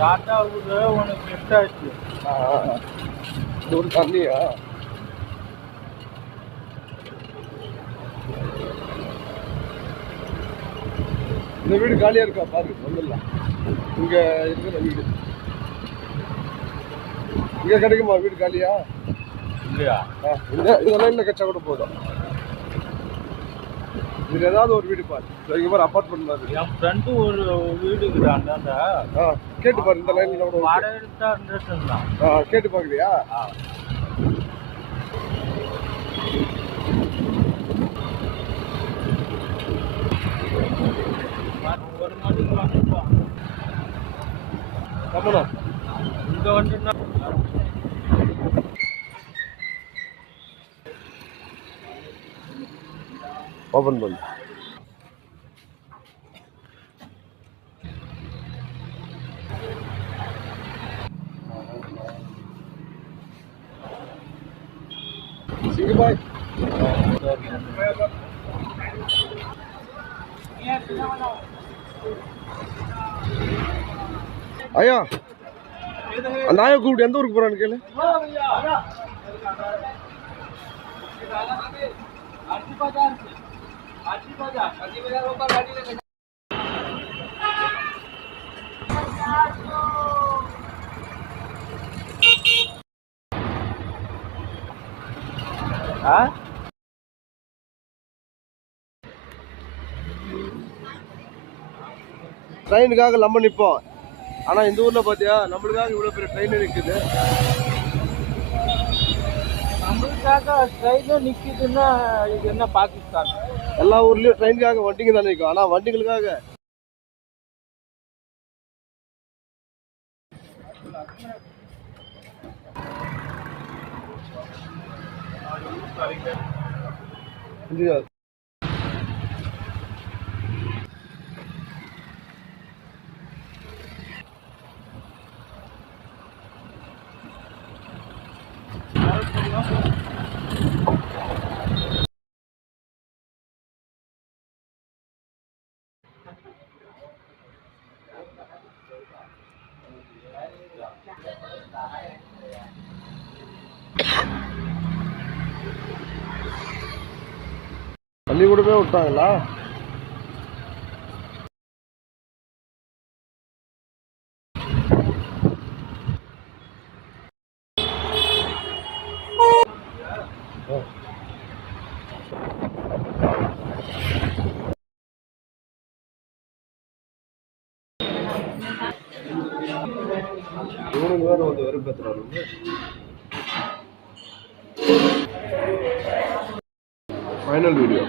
தாத்தாவுக்கு உனக்கு செட் ஆச்சு. ஒரு தண்ணியா? இந்த வீடு காலியா இருக்கா பாரு. வந்துடலாம். இங்க இருக்கிற வீடு இங்க கிடைக்குமா? வீடு காலியா இல்லையா? இதெல்லாம் இல்லை, கச்சா கூட போதும். இது ஏதாவது ஒரு வீடு பாரு. இங்க பாரு, அப்பார்ட்மெண்ட் மாதிரி. என் ஃப்ரெண்டு ஒரு வீடு இருக்குது அந்தாண்ட. கேட்டு பாரு. இந்த லைன்ல கூட வாடகை எடுத்தா இருந்தான். கேட்டு பாக்குறியா? ஒரு மணிக்கு வந்துருப்பான். இங்க வந்துட்டா ஓபன் பண்ணு. சிங்கபாய் ஐயா, அந்த ஆயா கூப்பிட்டு எந்த ஊருக்கு போறான்னு கேளு. ட்ரெயினுக்காக நம்ம நிற்போம். ஆனா இந்த ஊர்ல பாத்தியா, நம்மளுக்காக இவ்வளவு பெரிய ட்ரெயின் நிக்குது. நம்மளுக்காக ட்ரெயின் நிக்குதுன்னா இது என்ன பாகிஸ்தான்? எல்லா ஊர்லயும் ட்ரெயினுக்காக வண்டிங்க தான் நிற்கும். ஆனா வண்டிகளுக்காக பள்ளிக்கூடமே விட்டாங்களா? இவனுக்கு வேற வந்து வெறுப்பேற்றுறாரு. Final video.